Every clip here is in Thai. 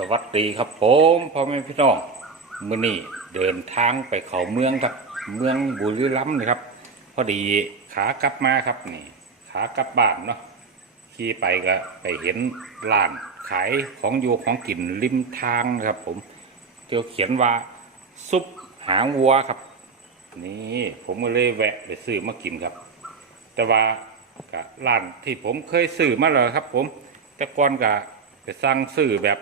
สวัสดีครับผมพ่อแม่พี่น้องมื้อนี้เดินทางไปเขาเมืองครับ เมืองบุรีรัมย์นะครับ พอดีขากลับมาครับนี่ ขากลับบ้านเนาะขี่ไปก็ไปเห็นร้านขายของอยู่ของกินริมทางนะครับ ผมเจอเขียนว่าซุปหางวัวครับ นี่ผมก็เลยแวะไปซื้อมากินครับ แต่ว่าร้านที่ผมเคยซื้อมาแล้วครับ ผม แต่ก่อนก็ไปสั่งซื้อแบบ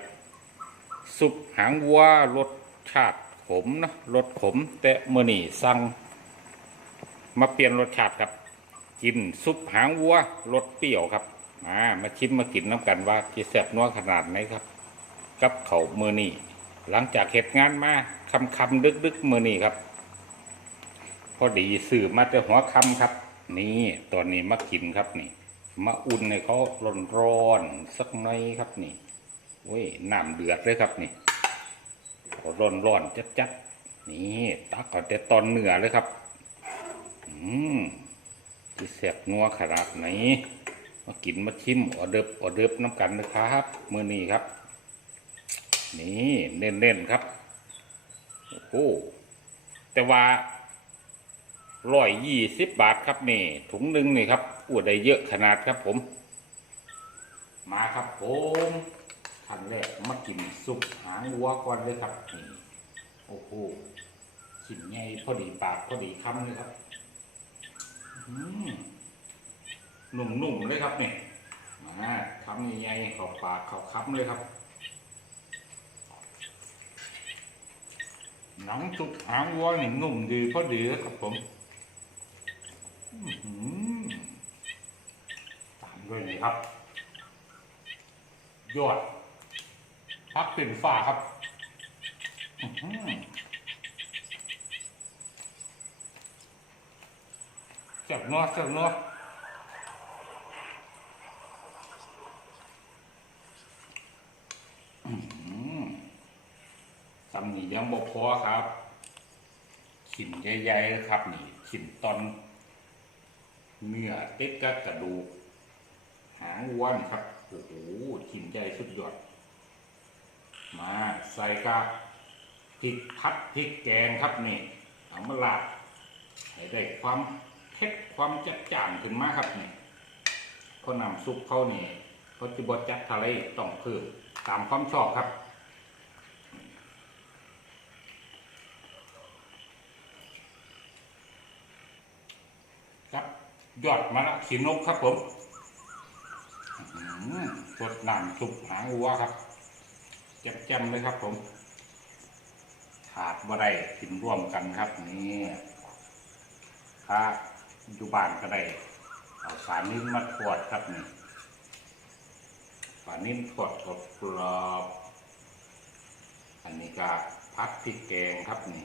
ซุปหางวัวรสชาติขมนะรสขม แต่เมื่อนี่สั่งมาเปลี่ยนรสชาติครับ กินซุปหางวัวรสเปรี้ยวครับมามาชิมมากินน้ำกันว่าจะแซ่บนัวขนาดไหนครับ กับเขาวมือนี่หลังจากเหตุงานมาคำคำดึกดึกๆมือนี่ครับ พอดีสื่อมาแต่หัวคำครับ นี่ตอนนี้มากินครับนี่มาอุ่นให้เขาร้อนๆสักหน่อยครับนี่ โอ้ยน้ำเดือดเลยครับนี่ร้อนร้อนจัดจัดๆนี่ตักก่อนแต่ตอนเหนือเลยครับ อืมที่แสบนัวขนาดไหนมากินมาชิมออเดิบออเดิบน้ำกันนะครับมื้อนี้ครับ นี่เน้นๆครับโอ้โหแต่ว่าร้อยยี่สิบบาทครับนี่ ถุงหนึ่งนี่ครับอ้วได้เยอะขนาดครับผม มาครับผม ขั้นแรกมากินซุปหางวัวก่อนเลยครับนี่โอ้โหชิ้นใหญ่พอดีปากพอดีคำเลยครับอืมนุ่มๆเลยครับนี่มาคำใหญ่ๆเข้าปากเข้าคำเลยครับนังซุปหางวัวนี่นุ่มดีพอดีเลยครับผมอื้อหือตามด้วยนี่ครับ ยอด พักเป็นฝ้าครับเจ็บเนัวเจ็บเนัวอื้อหือตำหนิยังบ่พอครับขินใหญ่ๆครับ นี่ขินตอนเนื้อติดกับกระดูก หางวัวนครับ โอ้โหชิ้นใหญ่สุดยอด มาใส่กับพริกพัดพริกแกงครับนี่เอามาลาดให้ได้ความเผ็ดความจัดจ้านขึ้นมาครับนี่พราะน้ำซุปเขานี่เขาจะบดจัดทะเลต้องเพิ่มตามความชอบครับครับยอดมะละขีนกครับผมอืมสดน้ำซุปหางวัวครับ แจ่มๆเลยครับผมขาดบ่ได้กินร่วมกันครับนี่ถ้าอยู่บ้านก็ได้เอาสารนิ้นมาทอดครับนี่สารนิ้นทอดกรอบอันนี้ก็พัดพริกแกงครับนี่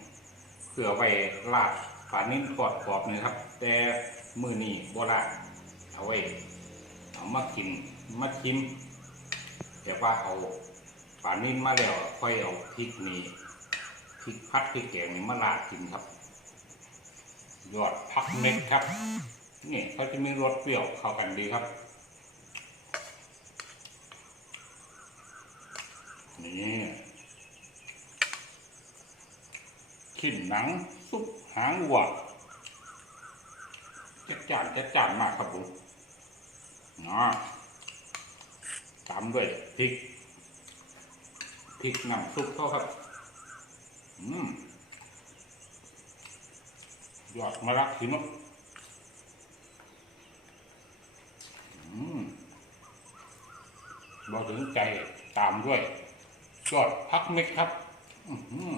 เพื่อไว้ลาดปลานิ้นทอดกรอบนี่ครับ แต่มือนี่โบราณเอาไว้เอามากินมาชิมแต่ว่าเอา ปลานิ่มมาแล้วค่อยเอาพริกนี้พริกพัดพริกแกงนี่มาลาดกินครับ ยอดพักเม็ดครับนี่เขาจะมีรสเปรี้ยวเข้ากันดีครับ นี่ขินหนังซุปหางวัวจัดจานจัดจานมากครับผมนะตามด้วยพริก พริกน้ำซุปเขาครับ อืมยอดมะระขีนกอืมบอกถึงใจตามด้วยยอดพักเม็ดครับ อือหือ